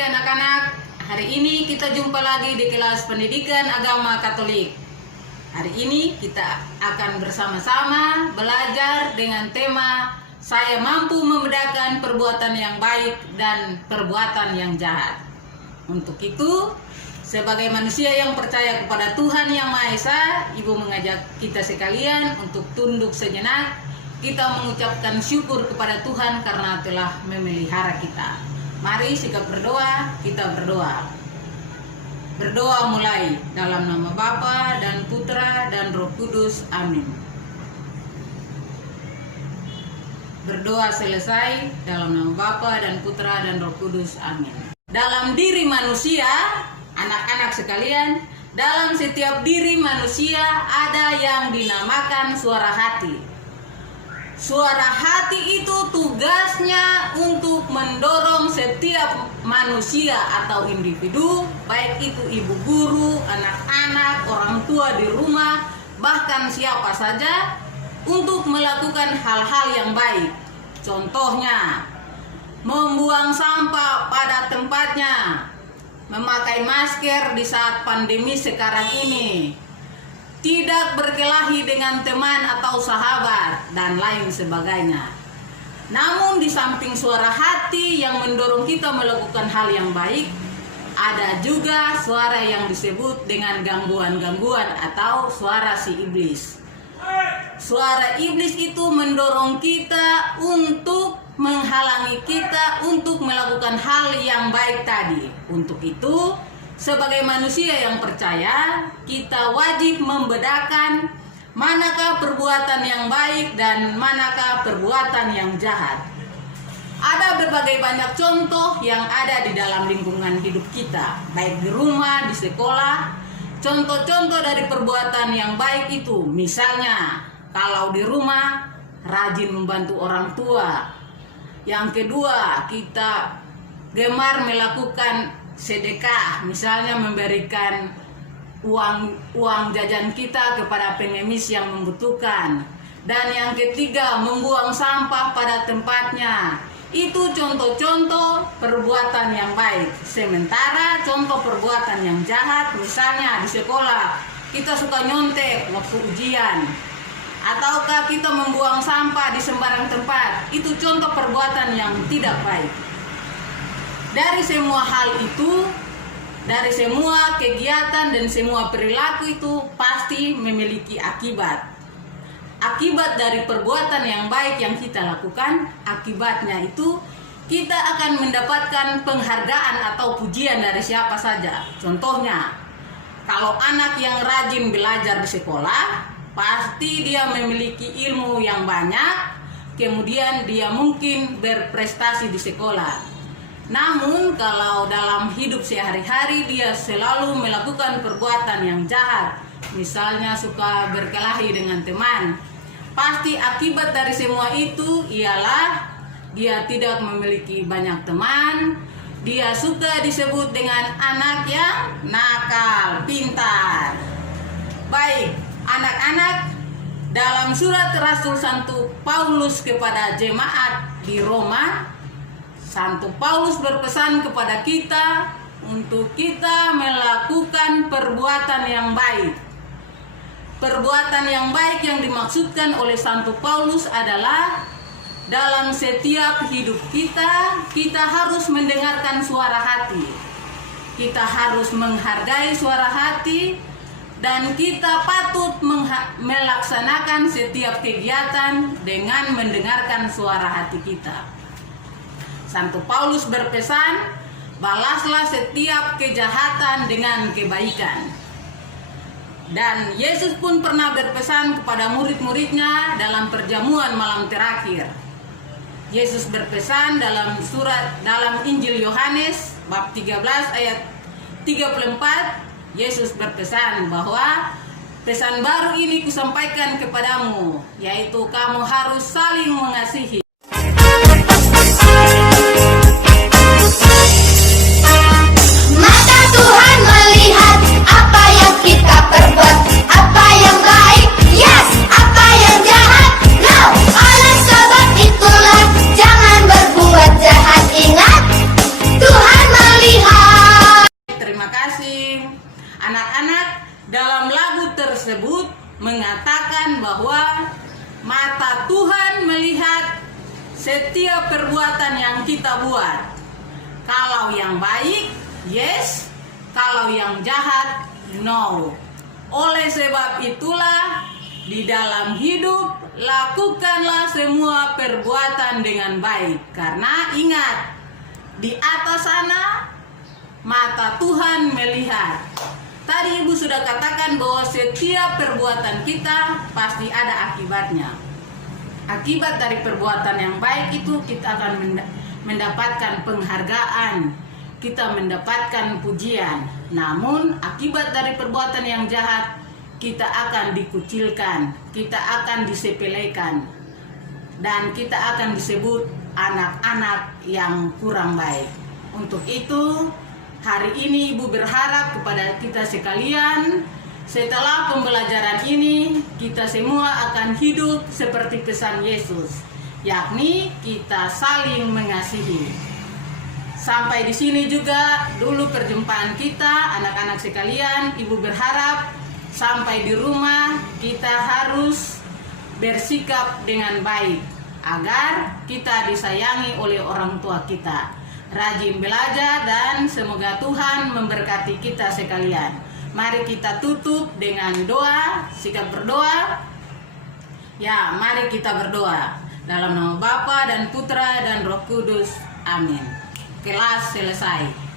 pagi anak-anak. Hari ini kita jumpa lagi di kelas pendidikan agama Katolik. Hari ini kita akan bersama-sama belajar dengan tema saya mampu membedakan perbuatan yang baik dan perbuatan yang jahat. Untuk itu, sebagai manusia yang percaya kepada Tuhan Yang Maha Esa, Ibu mengajak kita sekalian untuk tunduk sejenak. Kita mengucapkan syukur kepada Tuhan karena telah memelihara kita. Mari sikap berdoa, kita berdoa. Berdoa mulai dalam nama Bapa dan Putra dan Roh Kudus. Amin. Berdoa selesai dalam nama Bapa dan Putra dan Roh Kudus. Amin. Dalam diri manusia, anak-anak sekalian, dalam setiap diri manusia ada yang dinamakan suara hati. Suara hati itu tugasnya untuk mendorong setiap manusia atau individu, baik itu ibu guru, anak-anak, orang tua di rumah, bahkan siapa saja, untuk melakukan hal-hal yang baik. Contohnya, membuang sampah pada tempatnya, memakai masker di saat pandemi sekarang ini, tidak berkelahi dengan teman atau sahabat, dan lain sebagainya. Namun di samping suara hati yang mendorong kita melakukan hal yang baik, ada juga suara yang disebut dengan gangguan-gangguan atau suara si iblis. Suara iblis itu mendorong kita untuk menghalangi kita untuk melakukan hal yang baik tadi. Untuk itu, sebagai manusia yang percaya, kita wajib membedakan manakah perbuatan yang baik dan manakah perbuatan yang jahat. Ada berbagai banyak contoh yang ada di dalam lingkungan hidup kita, baik di rumah, di sekolah. Contoh-contoh dari perbuatan yang baik itu, misalnya kalau di rumah rajin membantu orang tua. Yang kedua, kita gemar melakukan sedekah, misalnya memberikan uang jajan kita kepada pengemis yang membutuhkan. Dan yang ketiga, membuang sampah pada tempatnya. Itu contoh-contoh perbuatan yang baik. Sementara contoh perbuatan yang jahat, misalnya di sekolah kita suka nyontek waktu ujian, ataukah kita membuang sampah di sembarang tempat. Itu contoh perbuatan yang tidak baik. Dari semua hal itu, dari semua kegiatan dan semua perilaku itu pasti memiliki akibat. Akibat dari perbuatan yang baik yang kita lakukan, akibatnya itu kita akan mendapatkan penghargaan atau pujian dari siapa saja. Contohnya, kalau anak yang rajin belajar di sekolah, pasti dia memiliki ilmu yang banyak, kemudian dia mungkin berprestasi di sekolah. Namun kalau dalam hidup sehari-hari dia selalu melakukan perbuatan yang jahat, misalnya suka berkelahi dengan teman, pasti akibat dari semua itu ialah dia tidak memiliki banyak teman, dia suka disebut dengan anak yang nakal, pintar. Baik, anak-anak, dalam surat Rasul Santo Paulus kepada jemaat di Roma, Santo Paulus berpesan kepada kita untuk kita melakukan perbuatan yang baik. Perbuatan yang baik yang dimaksudkan oleh Santo Paulus adalah dalam setiap hidup kita, kita harus mendengarkan suara hati. Kita harus menghargai suara hati dan kita patut melaksanakan setiap kegiatan dengan mendengarkan suara hati kita. Santo Paulus berpesan, balaslah setiap kejahatan dengan kebaikan. Dan Yesus pun pernah berpesan kepada murid-muridnya dalam perjamuan malam terakhir. Yesus berpesan dalam Injil Yohanes bab 13 ayat 34, Yesus berpesan bahwa pesan baru ini kusampaikan kepadamu, yaitu kamu harus saling mengasihi. Ingat, Tuhan melihat katakan bahwa mata Tuhan melihat setiap perbuatan yang kita buat. Kalau yang baik, yes. Kalau yang jahat, no. Oleh sebab itulah, di dalam hidup, lakukanlah semua perbuatan dengan baik. Karena ingat, di atas sana, mata Tuhan melihat. Tadi Ibu sudah katakan bahwa setiap perbuatan kita pasti ada akibatnya. Akibat dari perbuatan yang baik itu kita akan mendapatkan penghargaan, kita mendapatkan pujian. Namun akibat dari perbuatan yang jahat, kita akan dikucilkan, kita akan disepelekan, dan kita akan disebut anak-anak yang kurang baik. Untuk itu, hari ini Ibu berharap kepada kita sekalian, setelah pembelajaran ini, kita semua akan hidup seperti pesan Yesus, yakni kita saling mengasihi. Sampai di sini juga dulu perjumpaan kita, anak-anak sekalian. Ibu berharap sampai di rumah kita harus bersikap dengan baik agar kita disayangi oleh orang tua kita. Rajin belajar dan semoga Tuhan memberkati kita sekalian. Mari kita tutup dengan doa, sikap berdoa. Ya, mari kita berdoa. Dalam nama Bapa dan Putra dan Roh Kudus. Amin. Kelas selesai.